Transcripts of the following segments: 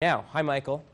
Now, hi, Michael.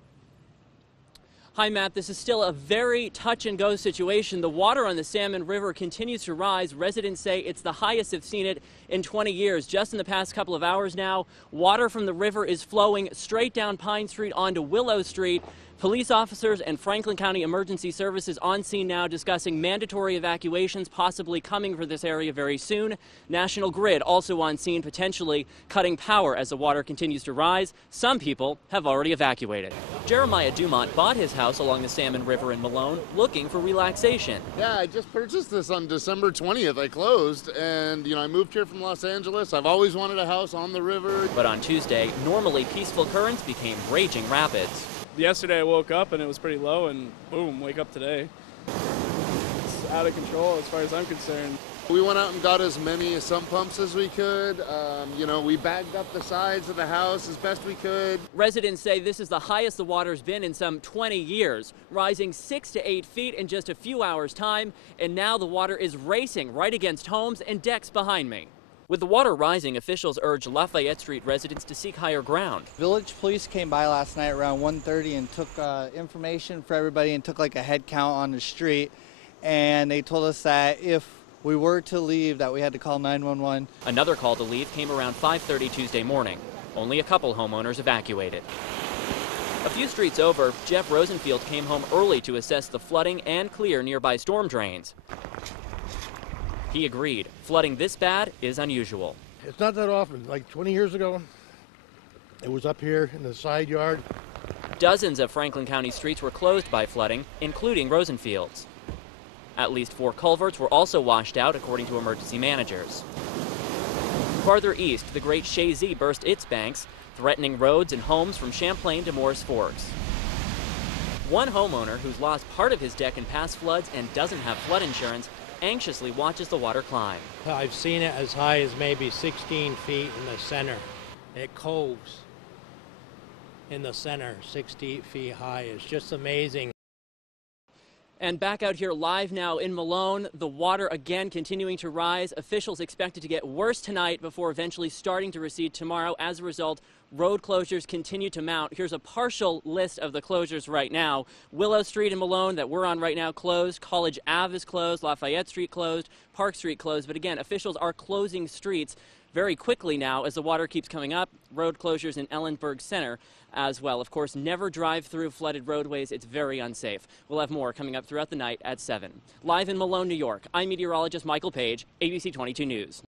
Hi, Matt. This is still a very touch-and-go situation. The water on the Salmon River continues to rise. Residents say it's the highest they've seen it in 20 years. Just in the past couple of hours now, water from the river is flowing straight down Pine Street onto Willow Street. Police officers and Franklin County Emergency Services on scene now discussing mandatory evacuations possibly coming for this area very soon. National Grid also on scene, potentially cutting power as the water continues to rise. Some people have already evacuated. Jeremiah Dumont bought his house along the Salmon River in Malone looking for relaxation. Yeah, I just purchased this on December 20th. I closed and, I moved here from Los Angeles. I've always wanted a house on the river. But on Tuesday, normally peaceful currents became raging rapids. Yesterday I woke up and it was pretty low, and boom, wake up today. It's out of control as far as I'm concerned. We went out and got as many sump pumps as we could. We bagged up the sides of the house as best we could. Residents say this is the highest the water's been in some 20 years, rising 6 to 8 feet in just a few hours' time, and now the water is racing right against homes and decks behind me. With the water rising, officials urge Lafayette Street residents to seek higher ground. Village police came by last night around 1:30 and took information for everybody and took like a head count on the street. And they told us that if we were to leave, that we had to call 911. Another call to leave came around 5:30 Tuesday morning. Only a couple homeowners evacuated. A few streets over, Jeff Rosenfield came home early to assess the flooding and clear nearby storm drains. He agreed. Flooding this bad is unusual. It's not that often. Like 20 years ago, it was up here in the side yard. Dozens of Franklin County streets were closed by flooding, including Rosenfield's. At least 4 culverts were also washed out, according to emergency managers. Farther east, the Great Shazy burst its banks, threatening roads and homes from Champlain to Morris Forks. One homeowner who's lost part of his deck in past floods and doesn't have flood insurance anxiously watches the water climb. I've seen it as high as maybe 16 feet in the center. It coves in the center, 60 feet high. It's just amazing. And back out here live now in Malone, the water again continuing to rise. Officials expect it to get worse tonight before eventually starting to recede tomorrow. As a result, road closures continue to mount. Here's a partial list of the closures right now. Willow Street in Malone that we're on right now closed. College Ave is closed. Lafayette Street closed. Park Street closed. But again, officials are closing streets very quickly now as the water keeps coming up. Road closures in Ellenburg Center as well. Of course, never drive through flooded roadways. It's very unsafe. We'll have more coming up throughout the night at 7. Live in Malone, New York, I'm meteorologist Michael Page, ABC 22 News.